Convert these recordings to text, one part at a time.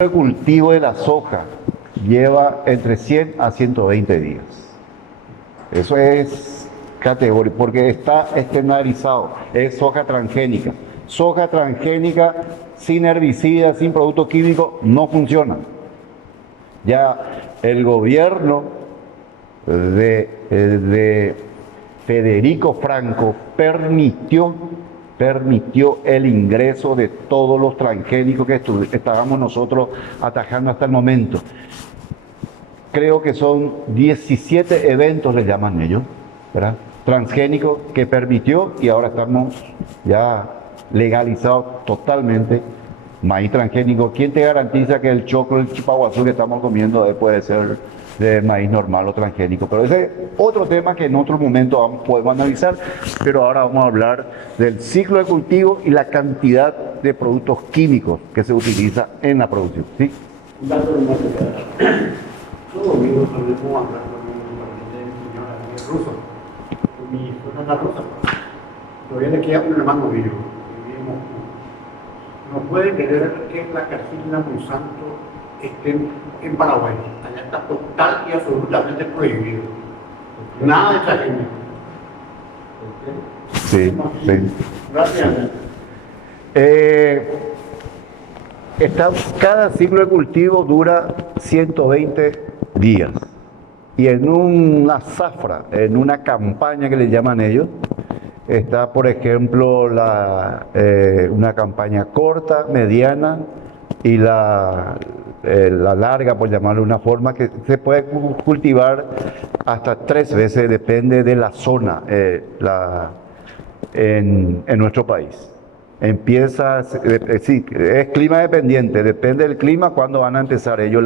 El cultivo de la soja lleva entre 100 a 120 días. Eso es categórico, porque está externalizado. Es soja transgénica. Soja transgénica sin herbicidas, sin productos químicos, no funciona. Ya el gobierno de Federico Franco permitió el ingreso de todos los transgénicos que estábamos nosotros atajando hasta el momento. Creo que son 17 eventos, le llaman ellos, ¿verdad? Transgénicos que permitió, y ahora estamos ya legalizados totalmente maíz transgénico. ¿Quién te garantiza que el choclo, el chipaguazú que estamos comiendo puede ser de maíz normal o transgénico? Pero ese es otro tema que en otro momento podemos analizar, pero ahora vamos a hablar del ciclo de cultivo y la cantidad de productos químicos que se utiliza en la producción, ¿sí? Un dato de material. Todo domingo solemos hablar con un señor aquí ruso. Mi esposa es la rusa. Todavía le queda un hermano vivo. No puede creer que la carcilla Monsanto esté en Paraguay. Allá está total y absolutamente prohibido. Nada de transgénico. Sí, sí. Gracias. Cada ciclo de cultivo dura 120 días. Y en una zafra, en una campaña que le llaman ellos, está, por ejemplo, una campaña corta, mediana y la larga, por llamarlo de una forma, que se puede cultivar hasta 3 veces, depende de la zona en nuestro país. Empieza, sí, es clima dependiente, depende del clima cuando van a empezar ellos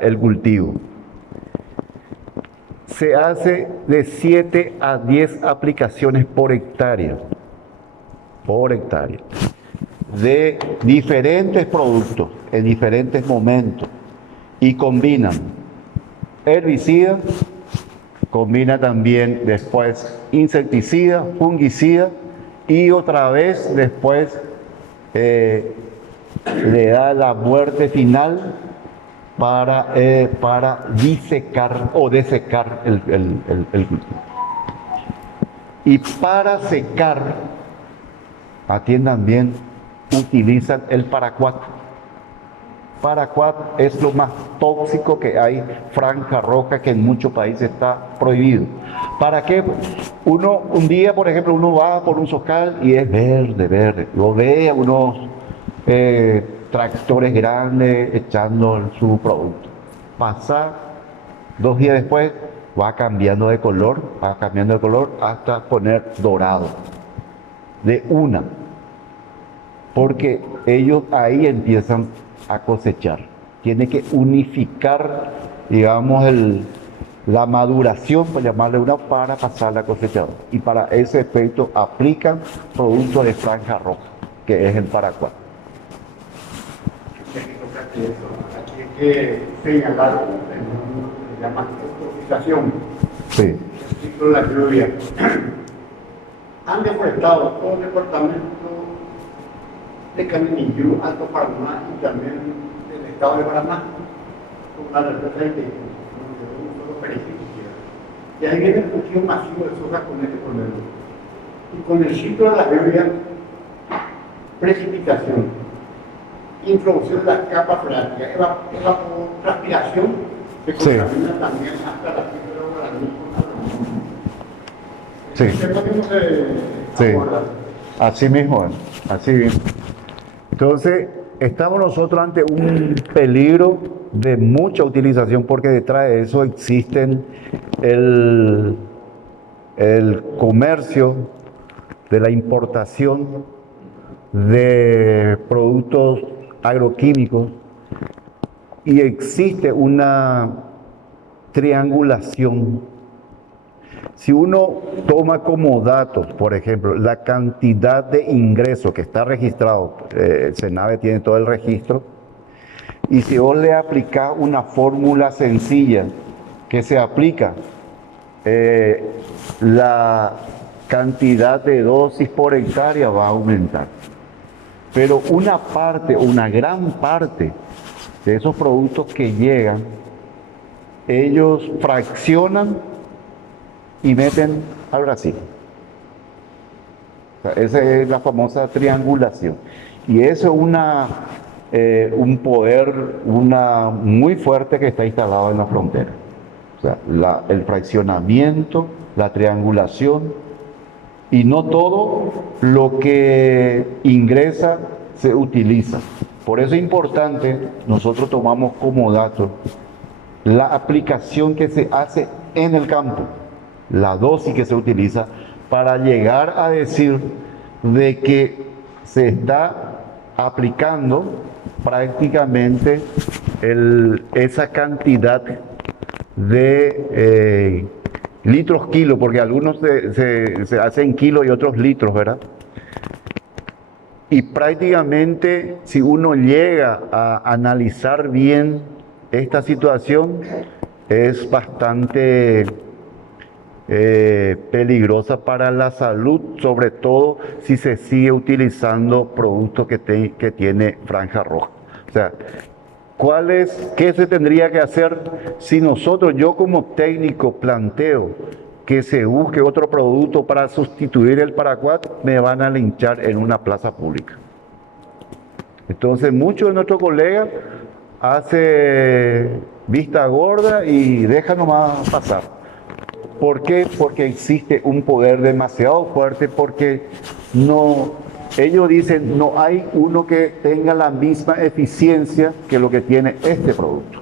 el cultivo. Se hace de 7 a 10 aplicaciones por hectárea, de diferentes productos en diferentes momentos, y combinan herbicidas, combina también después insecticida, fungicida, y otra vez después le da la muerte final para disecar o desecar el cultivo. Y para secar, atiendan bien, utilizan el paraquat. Paraquat es lo más tóxico que hay, franja roja, que en muchos países está prohibido. ¿Para qué? Un día, por ejemplo, uno va por un zocal y es verde. Lo ve a unos tractores grandes echando su producto. Pasa 2 días después, va cambiando de color hasta poner dorado. De una. Porque ellos ahí empiezan a cosechar. Tiene que unificar, digamos, la maduración, por llamarle para pasar a cosechar. Y para ese efecto aplican productos de franja roja, que es el paraquat. Aquí hay que señalar se llama eutrofización. Sí. El ciclo de la lluvia. Han deforestado todo el departamento de Canimillú, Alto Paraná y también del estado de Paraná, con la represa de un solo perejil. Y ahí viene el cultivo masivo de soja con este problema. Y con el ciclo de la lluvia, precipitación, introducción de las capas freáticas, evapotranspiración, que contamina también hasta la fibra. Sí. Así mismo, así mismo. Entonces, estamos nosotros ante un peligro de mucha utilización, porque detrás de eso existen el comercio de la importación de productos agroquímicos, y existe una triangulación. Si uno toma como datos, por ejemplo, la cantidad de ingresos que está registrado, el SENAVE tiene todo el registro, y si vos le aplicás una fórmula sencilla que se aplica, la cantidad de dosis por hectárea va a aumentar. Pero una parte, una gran parte de esos productos que llegan, ellos fraccionan y meten al Brasil. O sea, esa es la famosa triangulación. Y eso es un poder muy fuerte que está instalado en la frontera. O sea, el fraccionamiento, la triangulación, y no todo lo que ingresa se utiliza. Por eso es importante, nosotros tomamos como dato la aplicación que se hace en el campo, la dosis que se utiliza, para llegar a decir de que se está aplicando prácticamente esa cantidad de litros kilo, porque algunos se hacen kilos y otros litros, ¿verdad? Y prácticamente si uno llega a analizar bien esta situación, es bastante peligrosa para la salud, sobre todo si se sigue utilizando productos que tiene franja roja. O sea, ¿qué se tendría que hacer si yo como técnico planteo que se busque otro producto para sustituir el paraquat? Me van a linchar en una plaza pública. Entonces muchos de nuestros colegas hacen vista gorda y dejan nomás pasar. ¿Por qué? Porque existe un poder demasiado fuerte, porque ellos dicen, no hay uno que tenga la misma eficiencia que lo que tiene este producto.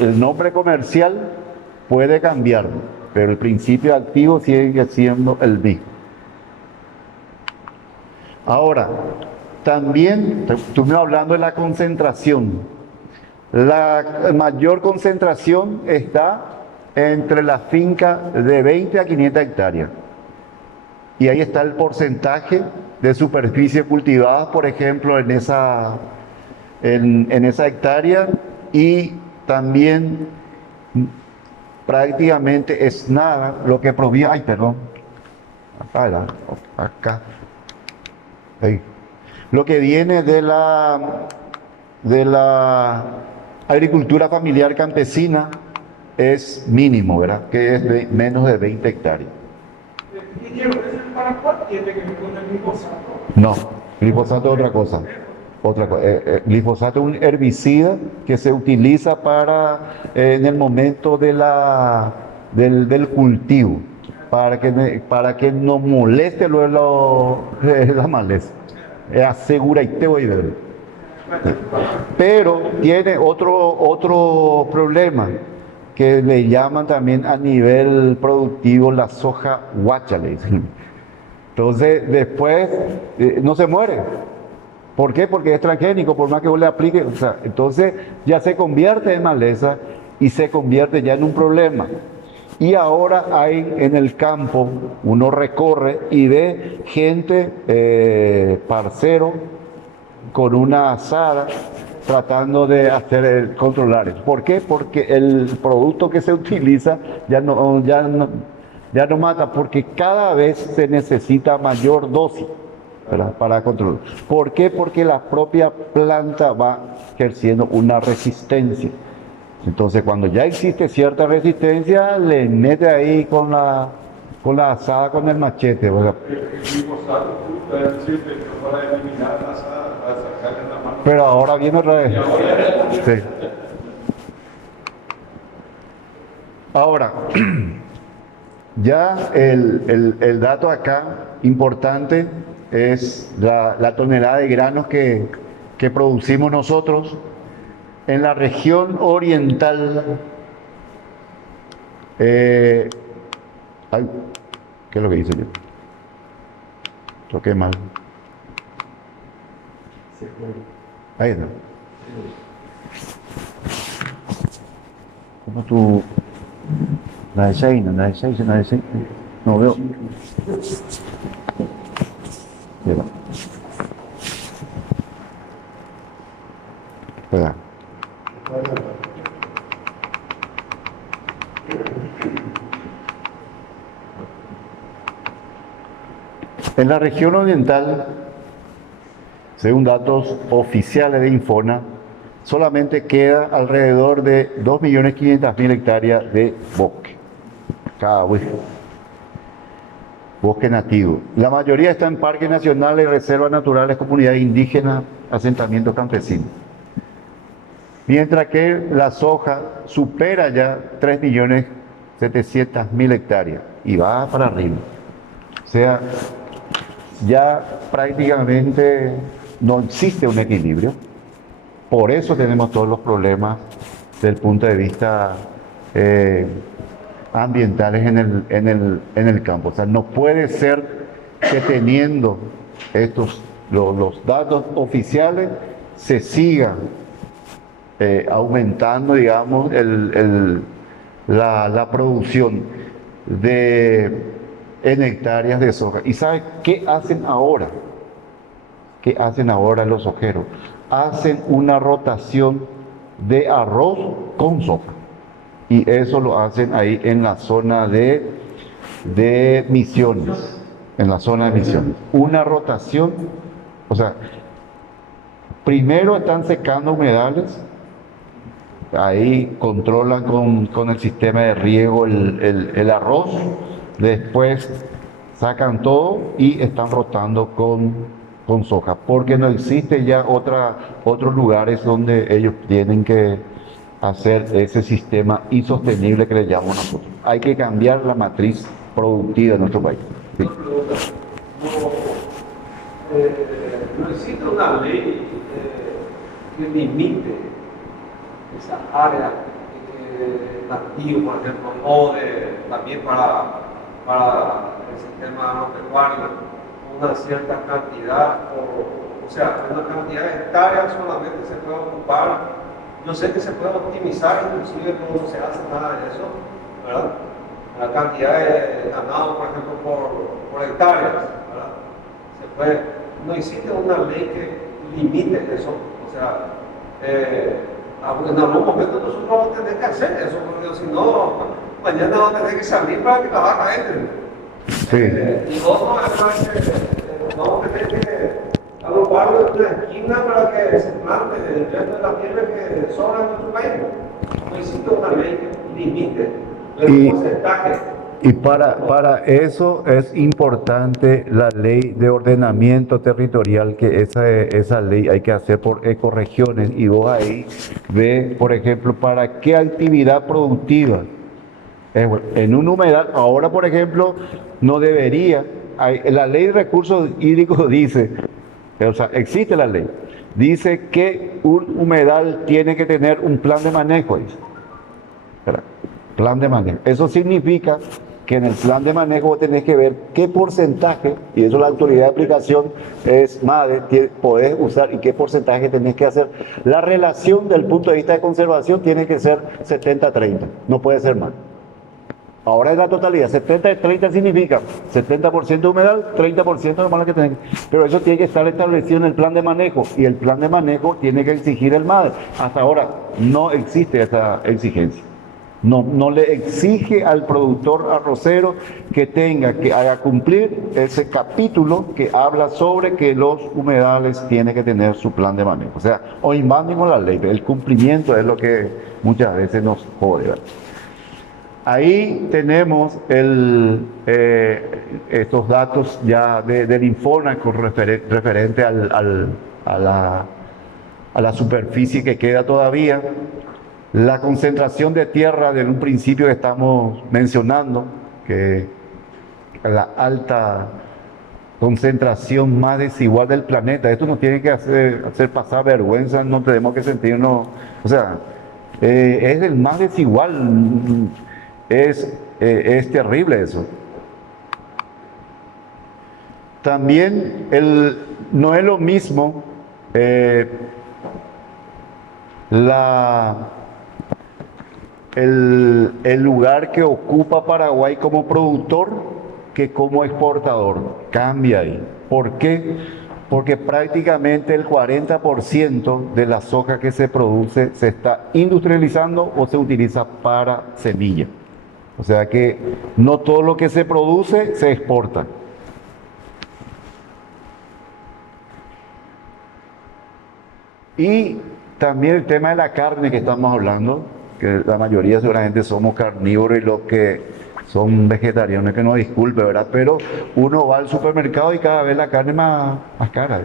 El nombre comercial puede cambiar, pero el principio activo sigue siendo el mismo. Ahora, también estuvimos hablando de la concentración. La mayor concentración está entre las fincas de 20 a 500 hectáreas. Y ahí está el porcentaje de superficie cultivada, por ejemplo, en esa hectárea, y también prácticamente es nada lo que proviene. Ay, perdón. Acá. Ahí. Lo que viene de la agricultura familiar campesina es mínimo, ¿verdad? Que es de menos de 20 hectáreas. ¿El paraquat tiene que ver con el glifosato? No, glifosato es otra cosa. Glifosato es un herbicida que se utiliza en el momento del cultivo, para que no moleste luego la maleza. Asegura y te voy a ver. Pero tiene otro problema que le llaman también a nivel productivo la soja guachale. Entonces después no se muere. ¿Por qué? Porque es transgénico, por más que vos le apliques. O sea, entonces ya se convierte en maleza y se convierte ya en un problema. Y ahora hay en el campo, uno recorre y ve gente, parcero, con una azada, tratando de controlar eso. ¿Por qué? Porque el producto que se utiliza ya no mata, porque cada vez se necesita mayor dosis, ¿verdad?, para controlar. ¿Por qué? Porque la propia planta va ejerciendo una resistencia. Entonces, cuando ya existe cierta resistencia, le mete ahí con la azada, con el machete, ¿verdad? Pero ahora viene otra vez. Sí. Ahora, ya el dato acá importante es la tonelada de granos que producimos nosotros en la región oriental. ¿Qué es lo que hice yo? Toqué mal. Ahí está. ¿Cómo tú? La de 6, no, la de 6, la de 6. No veo. Lleva. Espera. En la región oriental, según datos oficiales de Infona, solamente queda alrededor de 2.500.000 hectáreas de bosque, cada bosque nativo. La mayoría está en parques nacionales, reservas naturales, comunidades indígenas, asentamientos campesinos. Mientras que la soja supera ya 3.700.000 hectáreas y va para arriba. O sea, ya prácticamente no existe un equilibrio. Por eso tenemos todos los problemas desde el punto de vista ambientales en el campo. O sea, no puede ser que teniendo los datos oficiales se siga aumentando, digamos, la producción en hectáreas de soja. ¿Y sabe qué hacen ahora? ¿Qué hacen ahora los sojeros? Hacen una rotación de arroz con soja. Y eso lo hacen ahí en la zona de Misiones. En la zona de Misiones. Una rotación, o sea, primero están secando humedales, ahí controlan con el sistema de riego el arroz, después sacan todo y están rotando con soja, porque no existe ya otros lugares donde ellos tienen que hacer ese sistema insostenible que le llamamos nosotros. Hay que cambiar la matriz productiva de nuestro país. Sí. No existe una ley que limite esa área nativa, por ejemplo, o también para el sistema agropecuario, una cierta cantidad, o sea, una cantidad de hectáreas solamente se puede ocupar. Yo sé que se puede optimizar, inclusive cuando no se hace nada de eso, ¿verdad? La cantidad de ganado, por ejemplo, por hectáreas, ¿verdad? No existe una ley que limite eso, o sea, en algún momento nosotros vamos a tener que hacer eso, porque si no, mañana vamos a tener que salir para que la vaca entre. Sí. Y otro es vamos a tener que agruparlo en una esquina para que se plante el resto de la tierra que sobra en nuestro país. No existe una ley que limite el porcentaje. Y para eso es importante la ley de ordenamiento territorial, que esa ley hay que hacer por ecorregiones, y vos ahí ves, por ejemplo, para qué actividad productiva. En un humedal, ahora por ejemplo, no debería, la ley de recursos hídricos dice, o sea, existe la ley, dice que un humedal tiene que tener un plan de manejo, dice. Plan de manejo. Eso significa que en el plan de manejo vos tenés que ver qué porcentaje, y eso la autoridad de aplicación es MADE, podés usar, y qué porcentaje tenés que hacer. La relación del punto de vista de conservación tiene que ser 70-30, no puede ser más. Ahora es la totalidad, 70-30 significa 70% de humedal, 30% de mala que tenés. Pero eso tiene que estar establecido en el plan de manejo, y el plan de manejo tiene que exigir el MADE. Hasta ahora no existe esa exigencia. No le exige al productor arrocero que haga cumplir ese capítulo que habla sobre que los humedales tienen que tener su plan de manejo. O sea, hoy mandamos la ley, el cumplimiento es lo que muchas veces nos jode, ¿verdad? Ahí tenemos estos datos ya del Infona referente a la superficie que queda todavía. La concentración de tierra de un principio que estamos mencionando, que la alta concentración más desigual del planeta, esto nos tiene que hacer pasar vergüenza, no tenemos que sentirnos, o sea, es el más desigual, es terrible eso. También no es lo mismo el lugar que ocupa Paraguay como productor que como exportador. Cambia ahí. ¿Por qué? Porque prácticamente el 40% de la soja que se produce se está industrializando o se utiliza para semilla. O sea que no todo lo que se produce se exporta. Y también el tema de la carne que estamos hablando, que la mayoría seguramente somos carnívoros y los que son vegetarianos, que nos disculpe, ¿verdad? Pero uno va al supermercado y cada vez la carne más cara.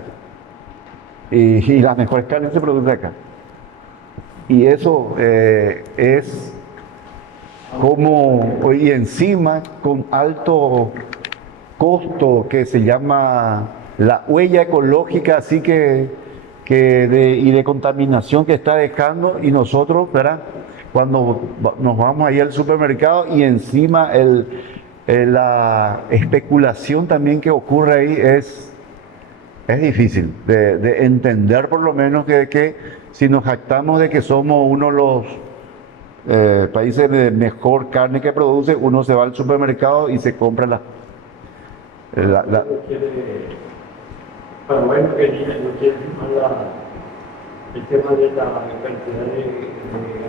Y las mejores carnes se producen acá. Y eso es como, y encima con alto costo que se llama la huella ecológica, así y de contaminación que está dejando, y nosotros, ¿verdad? Cuando nos vamos ahí al supermercado y encima la especulación también que ocurre ahí es difícil de entender, por lo menos que si nos jactamos de que somos uno de los países de mejor carne que produce, uno se va al supermercado y se compra Paraguay no quiere firmar el tema de la cantidad de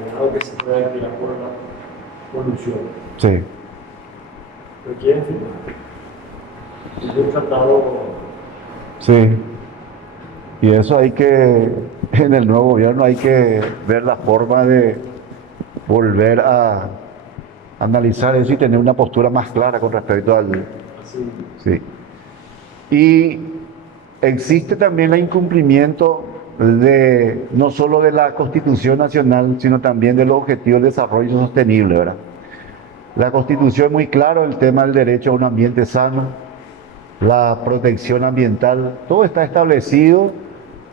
ganado que se puede alquilar por la polución. Sí. Lo quieren firmar. Es un tratado. Sí. Y eso en el nuevo gobierno hay que ver la forma de volver a analizar eso y tener una postura más clara con respecto al... Así. Sí. Y existe también el incumplimiento no solo de la Constitución Nacional, sino también de los Objetivos de Desarrollo Sostenible, ¿verdad? La Constitución es muy clara, el tema del derecho a un ambiente sano, la protección ambiental, todo está establecido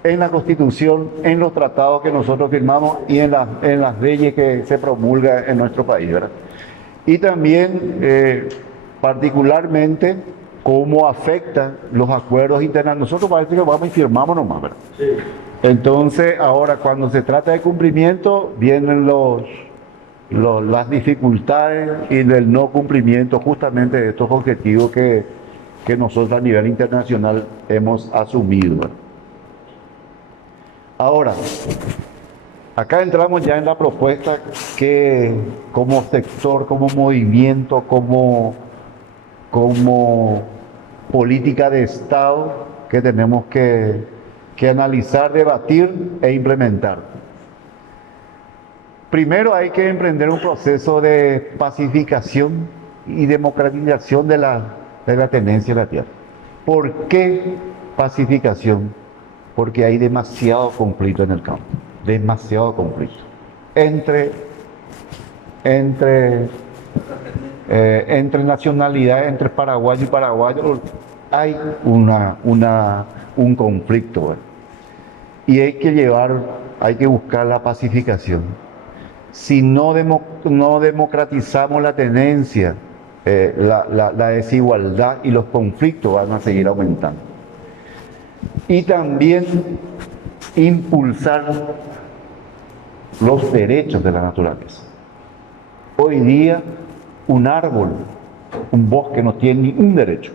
en la Constitución, en los tratados que nosotros firmamos y en las leyes que se promulgan en nuestro país, ¿verdad? Y también, particularmente, cómo afectan los acuerdos internacionales. Nosotros parece que vamos y firmamos nomás, ¿verdad? Sí. Entonces, ahora cuando se trata de cumplimiento, vienen las dificultades y del no cumplimiento justamente de estos objetivos que nosotros a nivel internacional hemos asumido, ¿verdad? Ahora, acá entramos ya en la propuesta que como sector, como movimiento, como política de Estado que tenemos que analizar, debatir e implementar. Primero hay que emprender un proceso de pacificación y democratización de la tenencia de la tierra. ¿Por qué pacificación? Porque hay demasiado conflicto en el campo, demasiado conflicto. Entre nacionalidades, entre paraguayo y paraguayo, hay un conflicto, ¿verdad? Y hay que buscar la pacificación. Si no democratizamos la tenencia, la desigualdad y los conflictos van a seguir aumentando. Y también impulsar los derechos de la naturaleza. Hoy día, un árbol, un bosque no tiene ningún derecho.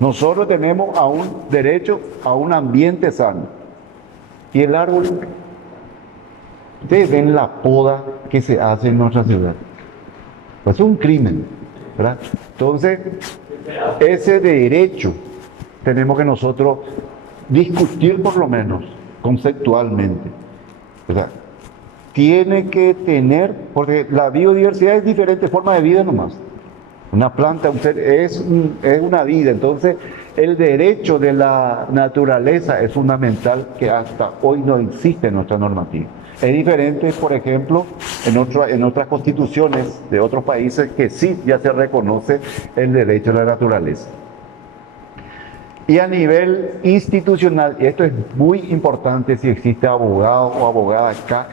Nosotros tenemos a un derecho a un ambiente sano. Y el árbol, ustedes ven la poda que se hace en nuestra ciudad. Pues es un crimen, ¿verdad? Entonces, ese derecho tenemos que nosotros discutir por lo menos conceptualmente. O sea, tiene que tener, porque la biodiversidad es diferente forma de vida nomás. Una planta, un ser, es una vida. Entonces, el derecho de la naturaleza es fundamental, que hasta hoy no existe en nuestra normativa. Es diferente, por ejemplo, en otras constituciones de otros países que sí ya se reconoce el derecho a la naturaleza. Y a nivel institucional, y esto es muy importante si existe abogado o abogada acá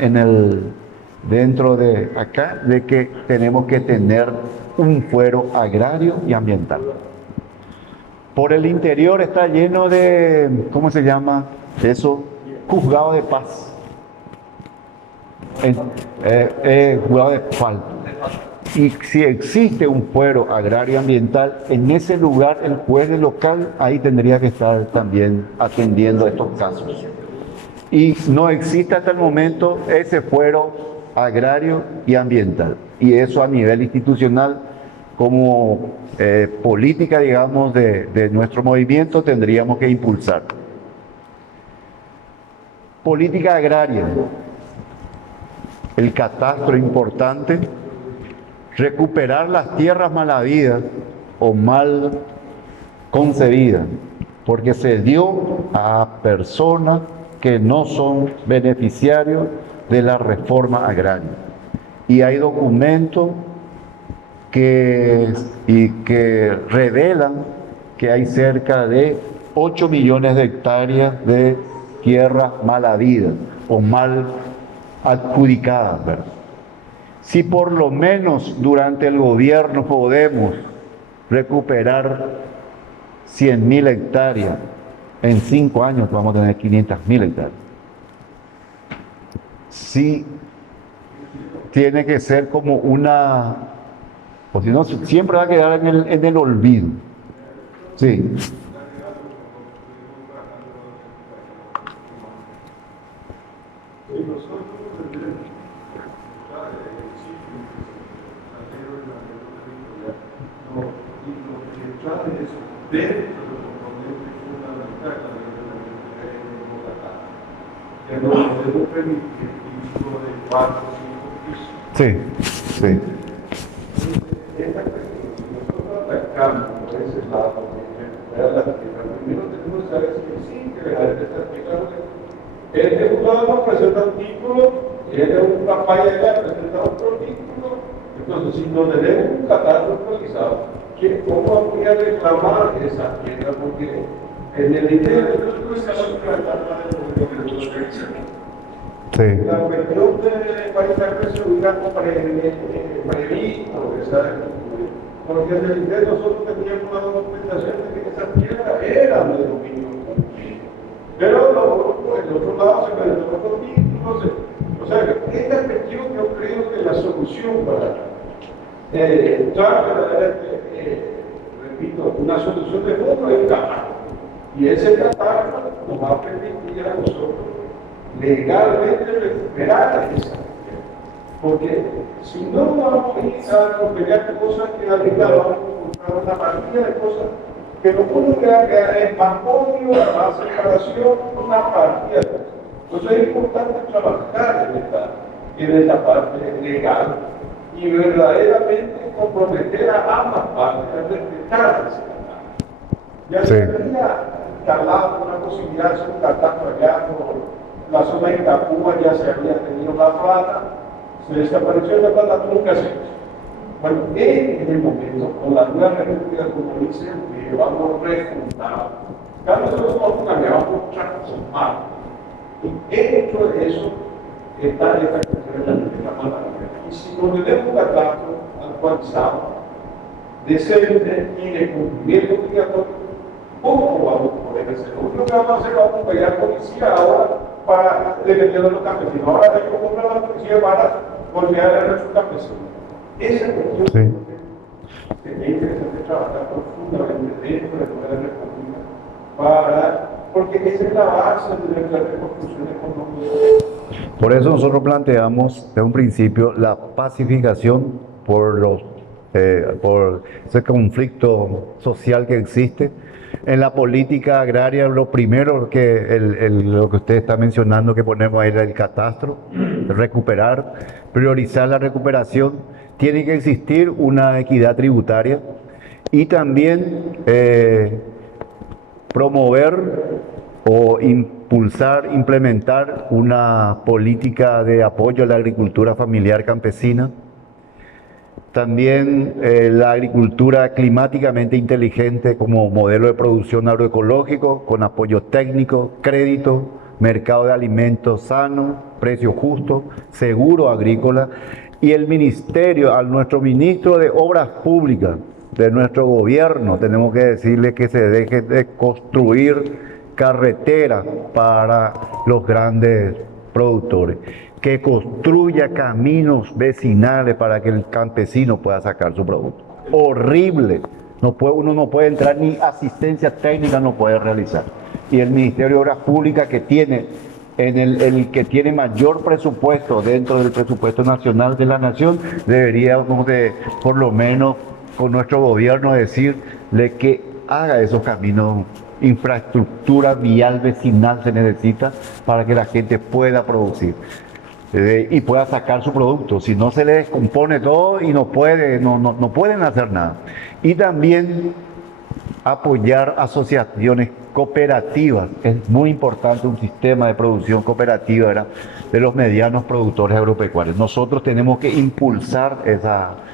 dentro de acá, de que tenemos que tener un fuero agrario y ambiental. Por el interior está lleno de, ¿cómo se llama eso? Juzgado de paz. Juzgado de falta. Y si existe un fuero agrario y ambiental, en ese lugar el juez local ahí tendría que estar también atendiendo estos casos. Y no existe hasta el momento ese fuero agrario y ambiental. Y eso a nivel institucional, como política, digamos, de nuestro movimiento, tendríamos que impulsar. Política agraria. El catastro importante. Recuperar las tierras mal habidas o mal concebidas, porque se dio a personas que no son beneficiarios de la reforma agraria. Y hay documentos que revelan que hay cerca de 8 millones de hectáreas de tierras mal habidas o mal adjudicadas, ¿verdad? Si por lo menos durante el gobierno podemos recuperar 100.000 hectáreas, en 5 años vamos a tener 500.000 hectáreas. Sí, tiene que ser como una, o si no, siempre va a quedar en el olvido. Sí. Dentro de los componentes fundamentales de la que no podemos permitir piso de 4 o 5 pisos. Sí, sí. Esta cuestión, si nosotros atacamos por ese lado, la tierra, primero tenemos que saber si existe la esta tierra. El diputado presenta un título, el de un papaya presenta otro título. Entonces, si no tenemos un catastro actualizado, ¿cómo voy a reclamar esa tierra? Porque en el interior no está Sí. la cuestión de paisar que se hubiera previsto, porque en el interior nosotros teníamos una documentación de que esa tierra era de dominio público. Pero el otro lado se me dio otros títulos. O sea, esta cuestión yo creo que la solución para repito, una solución de fondo es el catastro. Y ese catastro nos va a permitir a nosotros legalmente recuperar esa tierra. Porque si no vamos a ir a recuperar cosas que ahorita vamos a encontrar una partida de cosas que lo único que va a quedar es más odio, más separación, una partida de cosas. Entonces es importante trabajar en esta parte legal y verdaderamente comprometer a ambas partes a respetar ese catastro. Ya se había instalado una posibilidad de hacer un catastro allá por la zona de Itapúa, ya se había tenido la plata, se desapareció la plata, nunca se hizo. Bueno, en el momento, con la nueva república, como dicen, que vamos refundado. Cada vez nosotros cambiamos transformar. Y dentro de eso está esta cuestión de la maravilla. Y si no tenemos un catastro actualizado, decente y de cumplimiento obligatorio, ¿cómo vamos a poder hacer? Lo único que vamos a hacer es vamos a pedir a la policía ahora para defender a los campesinos. Ahora hay que comprar a la policía para golpear a nuestros campesinos. Esa cuestión sería interesante trabajar profundamente dentro de toda la República porque esa es la base de nuestra reconstrucción económica. Por eso nosotros planteamos desde un principio la pacificación por ese conflicto social que existe. En la política agraria, lo primero lo que usted está mencionando que ponemos ahí es el catastro, recuperar, priorizar la recuperación. Tiene que existir una equidad tributaria y también promover o impulsar, implementar una política de apoyo a la agricultura familiar campesina. También la agricultura climáticamente inteligente como modelo de producción agroecológico, con apoyo técnico, crédito, mercado de alimentos sano, precio justo, seguro agrícola. Y el ministerio, a nuestro ministro de Obras Públicas, de nuestro gobierno, tenemos que decirle que se deje de construir carreteras para los grandes productores, que construya caminos vecinales para que el campesino pueda sacar su producto. Horrible, uno no puede entrar, ni asistencia técnica no puede realizar. Y el Ministerio de Obras Públicas, que tiene el que tiene mayor presupuesto dentro del presupuesto nacional de la nación, deberíamos de, por lo menos con nuestro gobierno, decirle que haga esos caminos infraestructura vial vecinal se necesita para que la gente pueda producir y pueda sacar su producto. Si no, se le descompone todo y no pueden hacer nada. Y también apoyar asociaciones cooperativas. Es muy importante un sistema de producción cooperativa, ¿verdad?, de los medianos productores agropecuarios. Nosotros tenemos que impulsar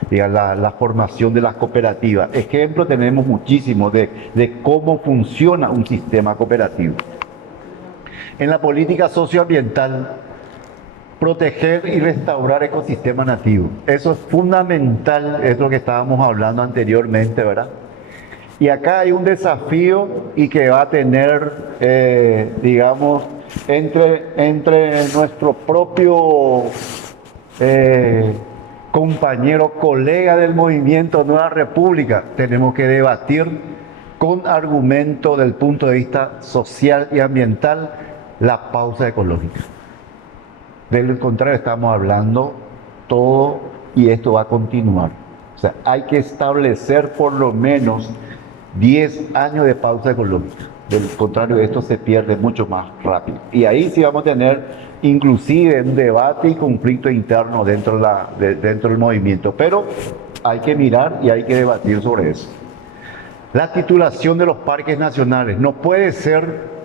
la formación de las cooperativas. Ejemplos tenemos muchísimos de cómo funciona un sistema cooperativo. En la política socioambiental, proteger y restaurar ecosistemas nativos. Eso es fundamental, es lo que estábamos hablando anteriormente, ¿verdad? Y acá hay un desafío y que va a tener, digamos, entre nuestro propio compañero, colega del movimiento Nueva República, tenemos que debatir con argumento del punto de vista social y ambiental la pausa ecológica. De lo contrario, estamos hablando todo y esto va a continuar. O sea, hay que establecer por lo menos 10 años de pausa ecológica. Del contrario, esto se pierde mucho más rápido. Y ahí sí vamos a tener inclusive un debate y conflicto interno dentro del movimiento. Pero hay que mirar y hay que debatir sobre eso. La titulación de los parques nacionales. No puede ser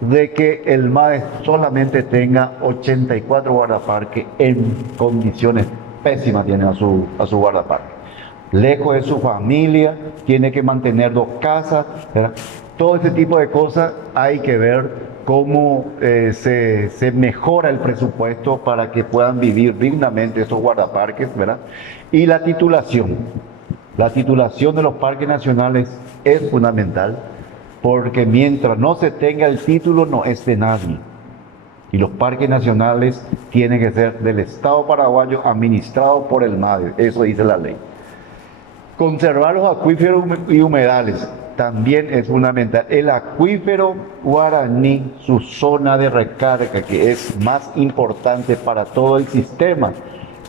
de que el MADE solamente tenga 84 guardaparques en condiciones pésimas, tiene a su guardaparque. Lejos de su familia, tiene que mantener 2 casas, ¿verdad? Todo este tipo de cosas hay que ver cómo se mejora el presupuesto para que puedan vivir dignamente esos guardaparques, ¿verdad? Y la titulación de los parques nacionales es fundamental, porque mientras no se tenga el título no es de nadie. Y los parques nacionales tienen que ser del Estado paraguayo, administrados por el MADE, eso dice la ley. Conservar los acuíferos y humedales también es fundamental. El acuífero guaraní, su zona de recarga, que es más importante para todo el sistema,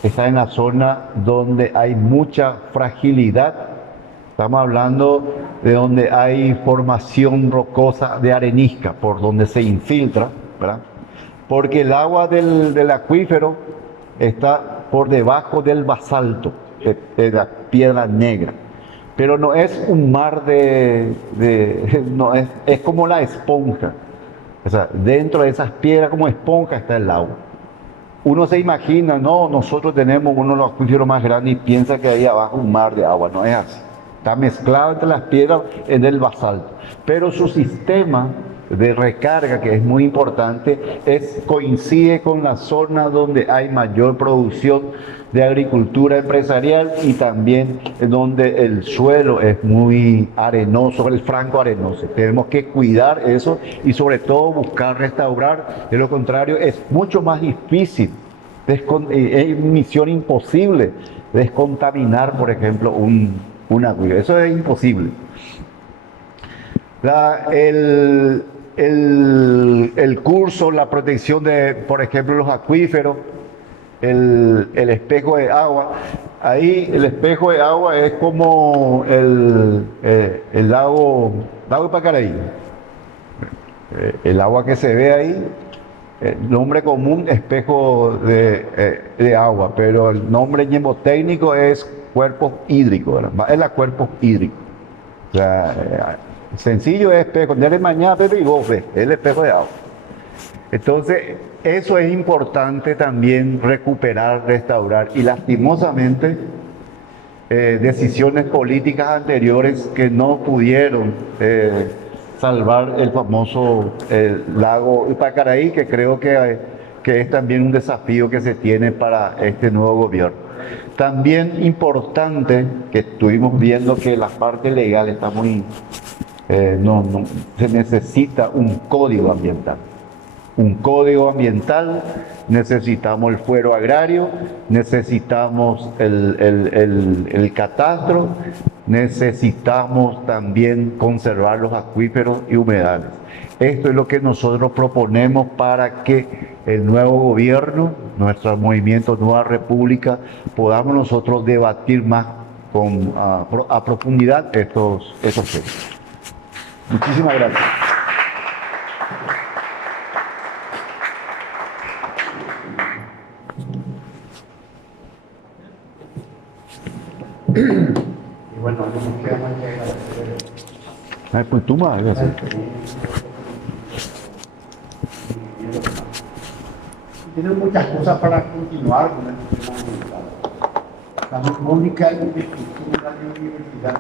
está en la zona donde hay mucha fragilidad. Estamos hablando de donde hay formación rocosa de arenisca, por donde se infiltra, ¿verdad? Porque el agua del acuífero está por debajo del basalto, de la piedra negra. Pero no es un mar no es como la esponja. O sea, dentro de esas piedras como esponja está el agua. Uno se imagina, no, nosotros tenemos uno de los acuíferos más grandes y piensa que ahí abajo un mar de agua. No es así. Está mezclado entre las piedras en el basalto. Pero su sistema de recarga, que es muy importante, coincide con la zona donde hay mayor producción de agricultura empresarial y también donde el suelo es muy arenoso, el franco arenoso. Tenemos que cuidar eso y sobre todo buscar restaurar. De lo contrario, es mucho más difícil, es misión imposible descontaminar, por ejemplo, un acuífero. Eso es imposible. El curso, la protección de, por ejemplo, los acuíferos, el espejo de agua. Ahí el espejo de agua es como el lago de Pacaraí. El agua que se ve ahí, el nombre común, espejo de agua, pero el nombre ñembotécnico es cuerpo hídrico, ¿verdad? Es la cuerpo hídrico. O sea, sencillo es espejo. Cuando eres mañana, Pepe, y vos ves, es el espejo de agua. Entonces, eso es importante también recuperar, restaurar. Y lastimosamente, decisiones políticas anteriores que no pudieron salvar el famoso lago Pacaraí, que creo que es también un desafío que se tiene para este nuevo gobierno. También importante que estuvimos viendo que la parte legal está muy... se necesita un código ambiental. Un código ambiental, necesitamos el fuero agrario, necesitamos el catastro, necesitamos también conservar los acuíferos y humedales. Esto es lo que nosotros proponemos para que el nuevo gobierno, nuestro movimiento Nueva República, podamos nosotros debatir más a profundidad esos temas. Muchísimas gracias. Y bueno, no nos queda más que agradecer. Ay, pues tú más, gracias. Tienen muchas cosas para continuar con el tema ambiental. La armónica y la estructura de la universidad.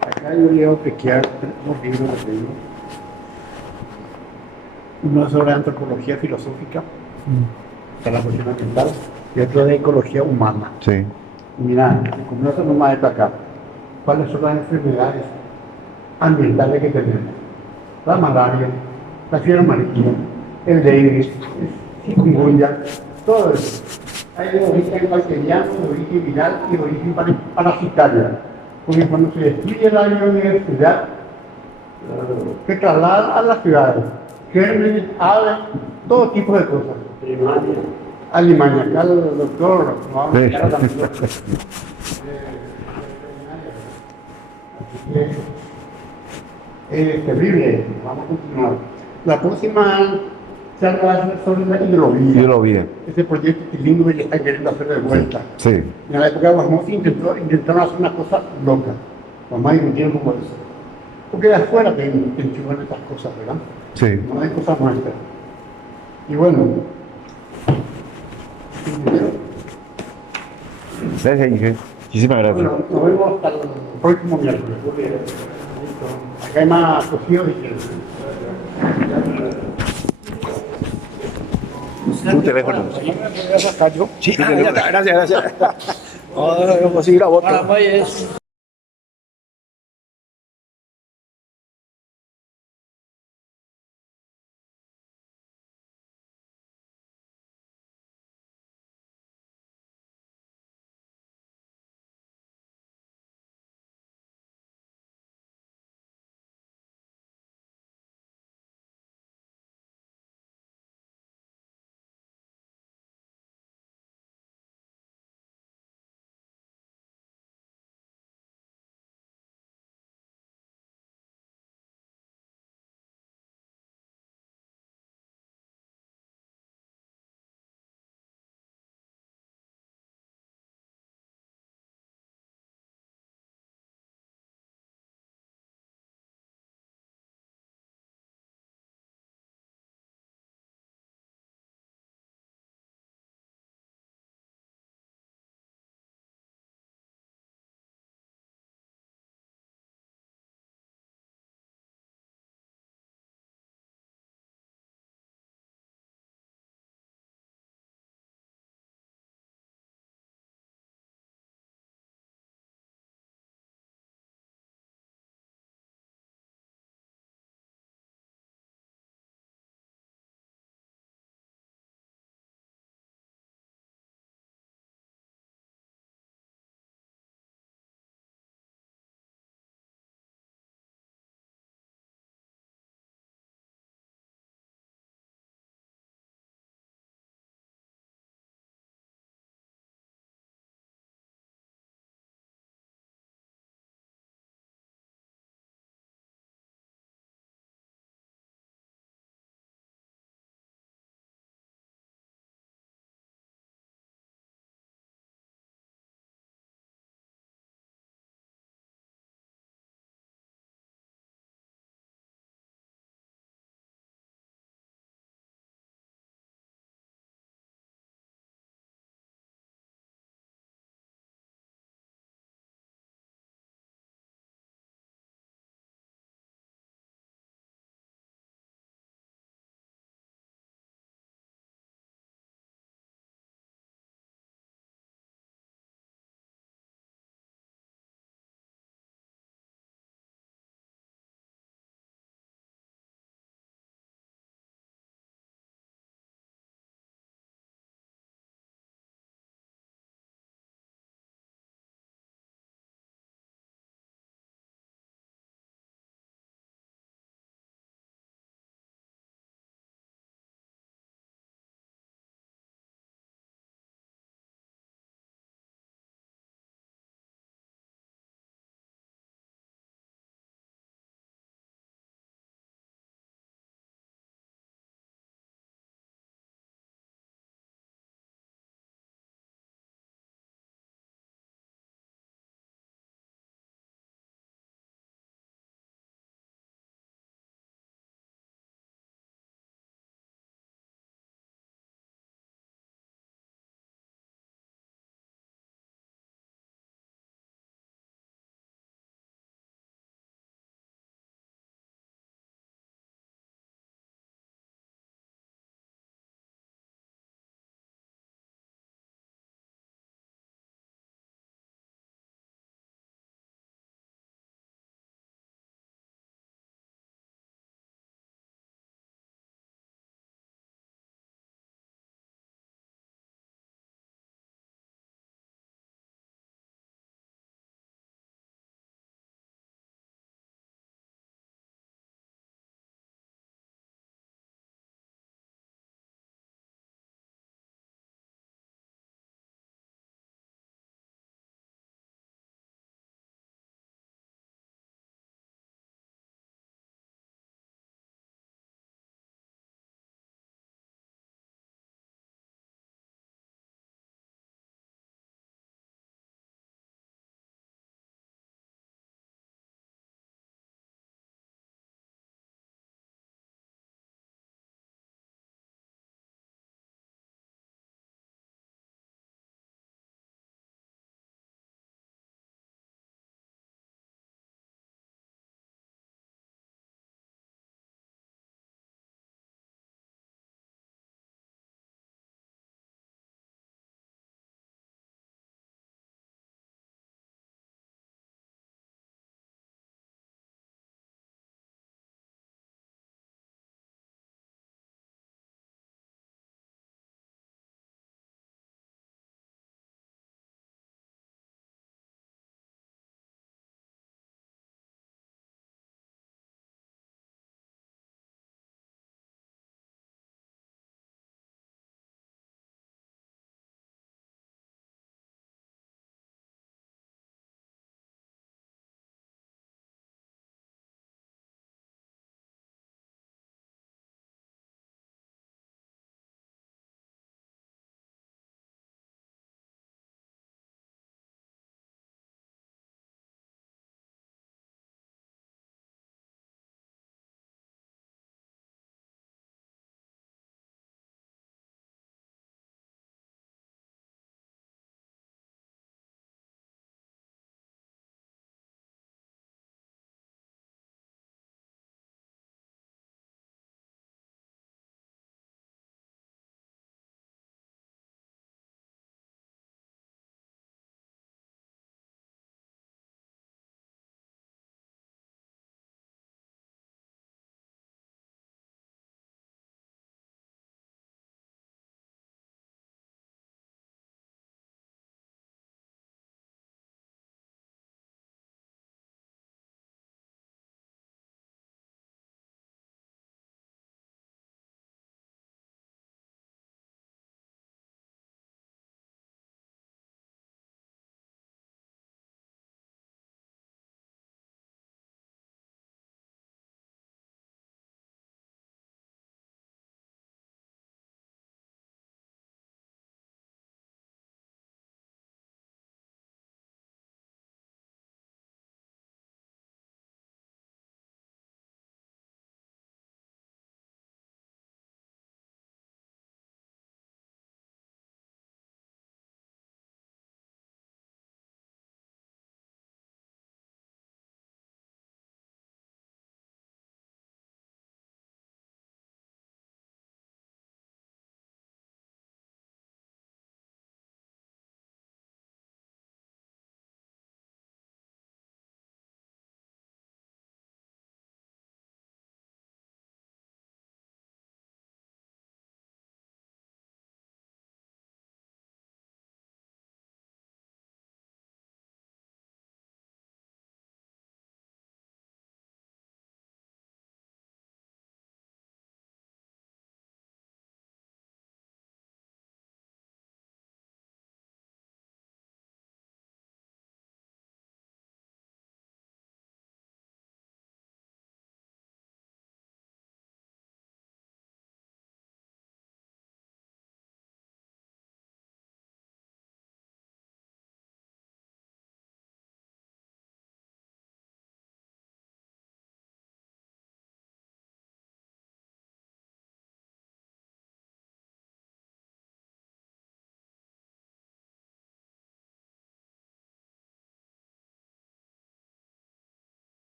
Acá yo leo pequear unos libros de ellos. Uno sobre antropología filosófica, para la cuestión ambiental, y otro de ecología humana. Sí. Mira, como no tenemos más esto acá, ¿cuáles son las enfermedades ambientales que tenemos? La malaria, la fiebre amarilla, el dengue, el chikungunya, todo eso. Hay de origen bacteriano, de origen viral y de origen parasitario. Porque cuando se destruye la biodiversidad, se traslada a las ciudades, gérmenes, aves, todo tipo de cosas. Alimaña, acá el doctor nos va a explicar la es terrible, vamos a continuar. La próxima charla va a ser sobre la hidrovía. Hidrovía. Ese proyecto trilingüe ya está queriendo hacer de vuelta. Sí. En la época de Guasmosi intentaron hacer una cosa loca. Los más discutieron como eso. Porque de afuera te enchufan estas cosas, ¿verdad? Sí. No hay cosas nuestras. Y bueno. Gracias, Inge. Muchísimas gracias. Bueno, nos vemos hasta el próximo miércoles. Acá hay más cocidos y que... Tu teléfono. Sí, ya está, gracias. Vamos a seguir la bota.